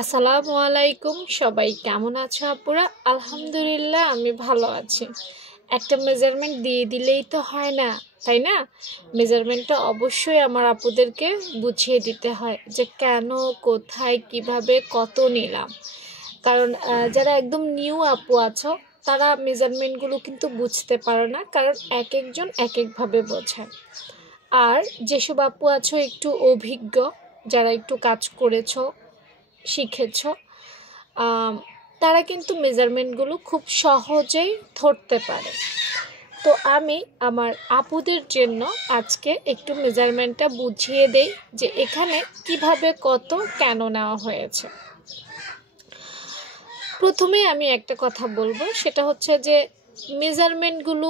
আসসালামু আলাইকুম, সবাই কেমন আছো আপুরা? আলহামদুলিল্লাহ আমি ভালো আছি। একটা মেজারমেন্ট দিয়ে দিলেই তো হয় না, তাই না? মেজারমেন্টটা অবশ্যই আমার আপুদেরকে বুঝিয়ে দিতে হয় যে কেন, কোথায়, কিভাবে, কত নিলাম। কারণ যারা একদম নিউ আপু আছো তারা মেজারমেন্টগুলো কিন্তু বুঝতে পারো না, কারণ এক একজন এক একভাবে বোঝায়। আর যেসব আপু আছো একটু অভিজ্ঞ, যারা একটু কাজ করেছো, শিখেছ, তারা কিন্তু মেজারমেন্টগুলো খুব সহজেই ধরতে পারে। তো আমি আমার আপুদের জন্য আজকে একটু মেজারমেন্টটা বুঝিয়ে দেই যে এখানে কিভাবে কত কেন নেওয়া হয়েছে। প্রথমে আমি একটা কথা বলবো, সেটা হচ্ছে যে মেজারমেন্টগুলো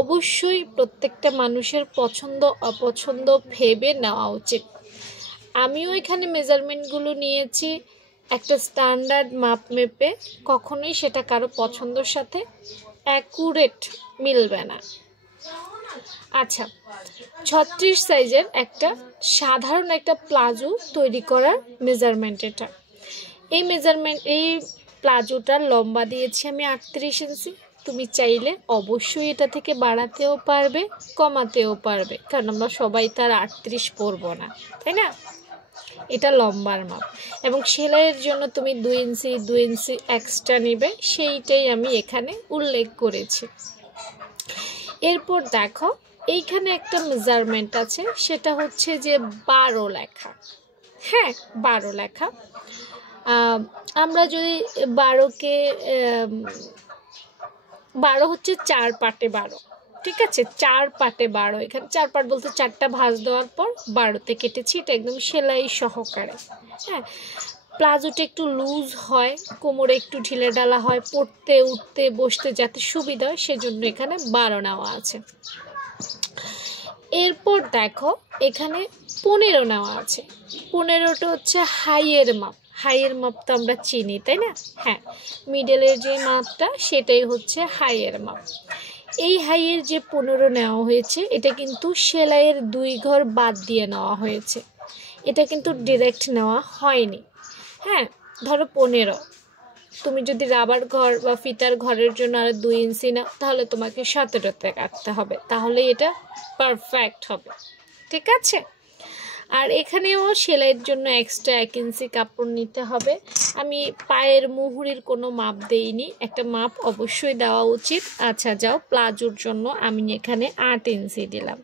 অবশ্যই প্রত্যেকটা মানুষের পছন্দ অপছন্দ ভেবে নেওয়া উচিত। আমিও এখানে মেজারমেন্টগুলো নিয়েছি একটা স্ট্যান্ডার্ড মাপ মেপে, কখনোই সেটা কারো পছন্দের সাথে অ্যাকুরেট মিলবে না। আচ্ছা, 36 সাইজের একটা সাধারণ একটা প্লাজো তৈরি করার মেজারমেন্ট এটা। এই প্লাজোটার লম্বা দিয়েছি আমি 38 ইঞ্চি। তুমি চাইলে অবশ্যই এটা থেকে বাড়াতেও পারবে, কমাতেও পারবে, কারণ আমরা সবাই তার 38 পরবো না, তাই না? এটা লম্বার মাপ, এবং সেলাইয়ের জন্য তুমি 2 ইঞ্চি এক্সট্রা নেবে, সেইটাই আমি এখানে উল্লেখ করেছি। এরপর দেখো, এইখানে একটা মেজারমেন্ট আছে, সেটা হচ্ছে যে 12 লেখা। হ্যাঁ, 12 লেখা। আমরা যদি 12কে 12 হচ্ছে 4 পাটে 12, ঠিক আছে? 4 পাটে 12, এখানে 4 পাট বলতে 4টা ভাঁজ দেওয়ার পর 12তে কেটেছি, এটা একদম সেলাই সহকারে। হ্যাঁ, প্লাজোটা একটু লুজ হয়, কোমরে একটু ঢিলে ডালা হয়, পড়তে উঠতে বসতে যাতে সুবিধা হয়, সেজন্য এখানে 12 নেওয়া আছে। এরপর দেখো, এখানে 15 নেওয়া আছে। 15টা হচ্ছে হাইয়ের মাপ। হাইয়ের মাপ তো আমরা চিনি, তাই না? হ্যাঁ, মিডলের যে মাপটা সেটাই হচ্ছে হাইয়ের মাপ। এই হাইয়ের যে 15 নেওয়া হয়েছে, এটা কিন্তু সেলাইয়ের 2 ঘর বাদ দিয়ে নেওয়া হয়েছে, এটা কিন্তু ডিরেক্ট নেওয়া হয়নি। হ্যাঁ, ধরো 15, তুমি যদি রাবার ঘর বা ফিতার ঘরের জন্য আর 2 ইঞ্চি নাও, তাহলে তোমাকে 17তে কাটতে হবে, তাহলে এটা পারফেক্ট হবে, ঠিক আছে? আর এখানেও সেলাইয়ের জন্য এক্সট্রা 1 ইঞ্চি কাপড় নিতে হবে। আমি পায়ের মুহুরির কোনো মাপ দেইনি, একটা মাপ অবশ্যই দেওয়া উচিত। আচ্ছা যাও, প্লাজোর জন্য আমি এখানে 8 ইঞ্চি দিলাম।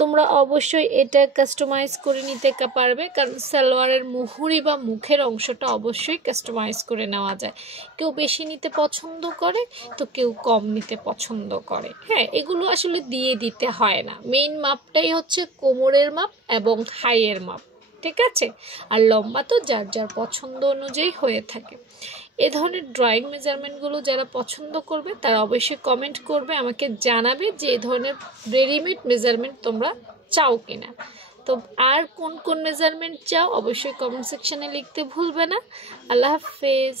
তোমরা অবশ্যই এটা কাস্টমাইজ করে নিতে পারবে, কারণ সালোয়ারের মুহুরি বা মুখের অংশটা অবশ্যই কাস্টমাইজ করে নেওয়া যায়। কেউ বেশি নিতে পছন্দ করে, তো কেউ কম নিতে পছন্দ করে। হ্যাঁ, এগুলো আসলে দিয়ে দিতে হয় না, মেইন মাপটাই হচ্ছে কোমরের মাপ এবং হাইয়ের মাপ, ঠিক আছে? আর লম্বা তো যার যার পছন্দ অনুযায়ী হয়ে থাকে। এ ধরনের ড্রয়িং মেজারমেন্টগুলো যারা পছন্দ করবে তারা অবশ্যই কমেন্ট করবে, আমাকে জানাবে যে এ ধরনের রেডিমেড মেজারমেন্ট তোমরা চাও কিনা। তো আর কোন কোন মেজারমেন্ট চাও অবশ্যই কমেন্ট সেকশনে লিখতে ভুলবে না। আল্লাহ হাফেজ।